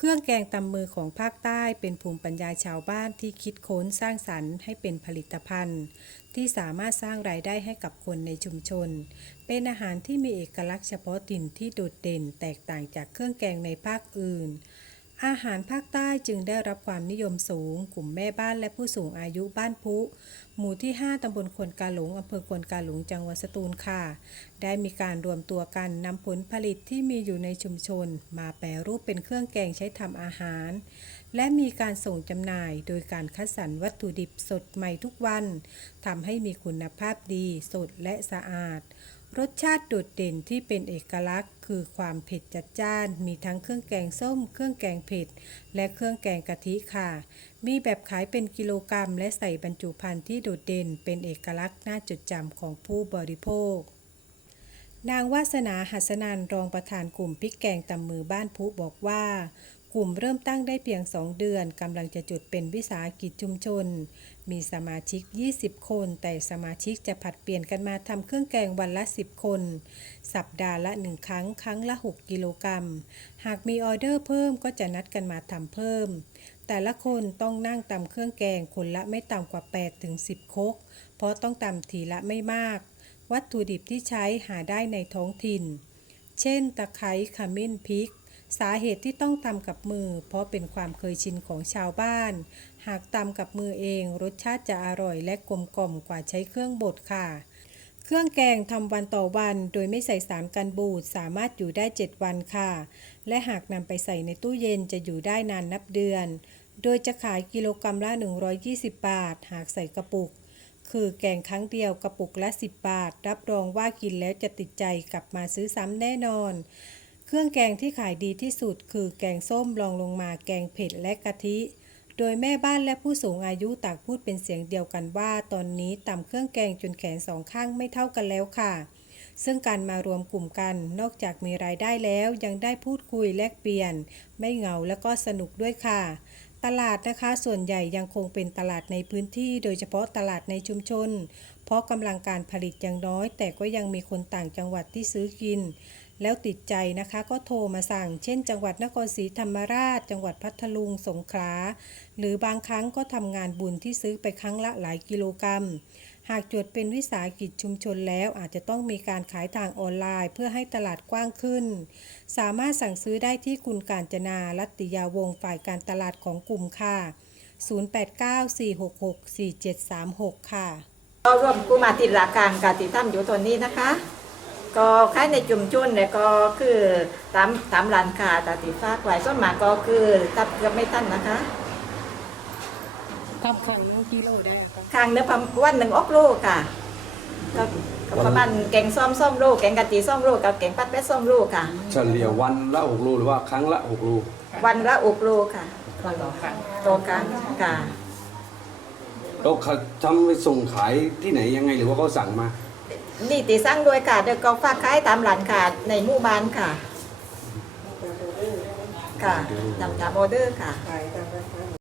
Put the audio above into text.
เครื่องแกงตำมือของภาคใต้เป็นภูมิปัญญาชาวบ้านที่คิดค้นสร้างสรรค์ให้เป็นผลิตภัณฑ์ ที่สามารถสร้างรายได้ให้กับคนในชุมชน เป็นอาหารที่มีเอกลักษณ์เฉพาะถิ่นที่โดดเด่นแตกต่างจากเครื่องแกงในภาคอื่น อาหารภาคใต้จึงได้รับความนิยมสูง กลุ่มแม่บ้านและผู้สูงอายุบ้านพุ หมู่ที่ 5 ตำบลควนกาหลง อำเภอควนกาหลง จังหวัดสตูลค่ะ ได้มีการรวมตัวกันนำผลผลิตที่มีอยู่ในชุมชน มาแปรรูปเป็นเครื่องแกงใช้ทำอาหาร และมีการส่งจำหน่ายโดยการคัดสรรวัตถุดิบสดใหม่ทุกวัน ทำให้มีคุณภาพดี สดและสะอาด รสชาติโดดเด่นที่เป็นเอกลักษณ์ คือความเผ็ดจัดจ้าน มีทั้งเครื่องแกงส้ม เครื่องแกงเผ็ด และเครื่องแกงกะทิค่ะ มีแบบขายเป็นกิโลกรัม และใส่บรรจุภัณฑ์ที่โดดเด่น เป็นเอกลักษณ์น่าจดจำของผู้บริโภค นางวาสนาหัสนันรองประธานกลุ่มพริกแกงตำมือบ้านพุบอกว่า กลุ่มเริ่มตั้งได้เพียง 2 เดือนกำลังจะจุดเป็นวิสาหกิจชุมชน มีสมาชิก 20 คน แต่สมาชิกจะผัดเปลี่ยนกันมาทำเครื่องแกงวันละ 10 คน สัปดาห์ละ 1 ครั้ง ครั้งละ 6 กิโลกรัม หากมีออเดอร์เพิ่มก็จะนัดกันมาทำเพิ่ม แต่ละคนต้องนั่งตำเครื่องแกงคนละไม่ต่ำกว่า 8 ถึง 10 คก เพราะต้องตำทีละไม่มาก วัตถุดิบที่ใช้หาได้ในท้องถิ่น เช่น ตะไคร้ขมิ้นพริก สาเหตุที่ต้องตำกับมือ เพราะเป็นความเคยชินของชาวบ้าน หากตำกับมือเองรสชาติจะอร่อยและกลมกล่อมกว่าใช้เครื่องบดค่ะ เครื่องแกงทำวันต่อวัน โดยไม่ใส่สารกันบูดสามารถอยู่ได้ 7 วันค่ะ และหากนำไปใส่ในตู้เย็นจะอยู่ได้นานนับเดือน โดยจะขายกิโลกรัมละ 120 บาท หากใส่กระปุกคือแกงครั้งเดียวกระปุกละ 10 บาท รับรองว่ากินแล้วจะติดใจกลับมาซื้อซ้ำแน่นอน เครื่องแกงที่ขายดีที่สุดคือแกงส้มรองลงมาแกงเผ็ดและกะทิ โดยแม่บ้านและผู้สูงอายุต่างพูดเป็นเสียงเดียวกันว่า ตอนนี้ตำเครื่องแกงจนแขนสองข้างไม่เท่ากันแล้วค่ะ ซึ่งการมารวมกลุ่มกัน นอกจากมีรายได้แล้วยังได้พูดคุยแลกเปลี่ยน ไม่เหงาและก็สนุกด้วยค่ะ ตลาดนะคะส่วนใหญ่ยังคงเป็นตลาดในพื้นที่ โดยเฉพาะตลาดในชุมชน เพราะกำลังการผลิตยังน้อย แต่ก็ยังมีคนต่างจังหวัดที่ซื้อกิน แล้วติดใจนะคะก็โทรมาสั่ง เช่น จังหวัดนครศรีธรรมราช จังหวัดพัทลุงสงขลาหรือบางครั้งก็ทำงานบุญที่ซื้อไปครั้งละหลายกิโลกรัม หากจดเป็นวิสาหกิจชุมชนแล้วอาจจะต้องมีการขายทางออนไลน์เพื่อให้ตลาดกว้างขึ้น สามารถสั่งซื้อได้ที่คุณการจนารัตติยาวงฝ่ายการตลาดของกลุ่มค่ะ 0894664736 ค่ะ ก็ร่วมกู้มาติดรากลางกาติดตั้มอยู่ตัวนี้นะคะ ก็ค่ายในจุมจุนเนี่ยก็คือตามตามร้านค้าตาติดฟ้ากไว้ส่วนมากก็คือตับก็ไม่ตั้นนะคะ ทำขังกิโลได้คะครั้งเนื้อพัมวันหนึ่งออกโลค่ะก็ก็ประมาณแกงส้มส้มโลแกงกะทิส้มโลกับแกงปัดเป็ดส้มโลค่ะ เฉลี่ยวันละหกลูหรือว่าครั้งละหกลูวันละอกโลค่ะต่อครั้งค่ะ เราเขาทำไปส่งขายที่ไหนยังไงหรือว่าเขาสั่งมา นี่ติสั่งด้วยค่ะเดี๋ยวก็ฝากขายตามร้านค้าในหมู่บ้านค่ะ ค่ะตามตามออเดอร์ค่ะ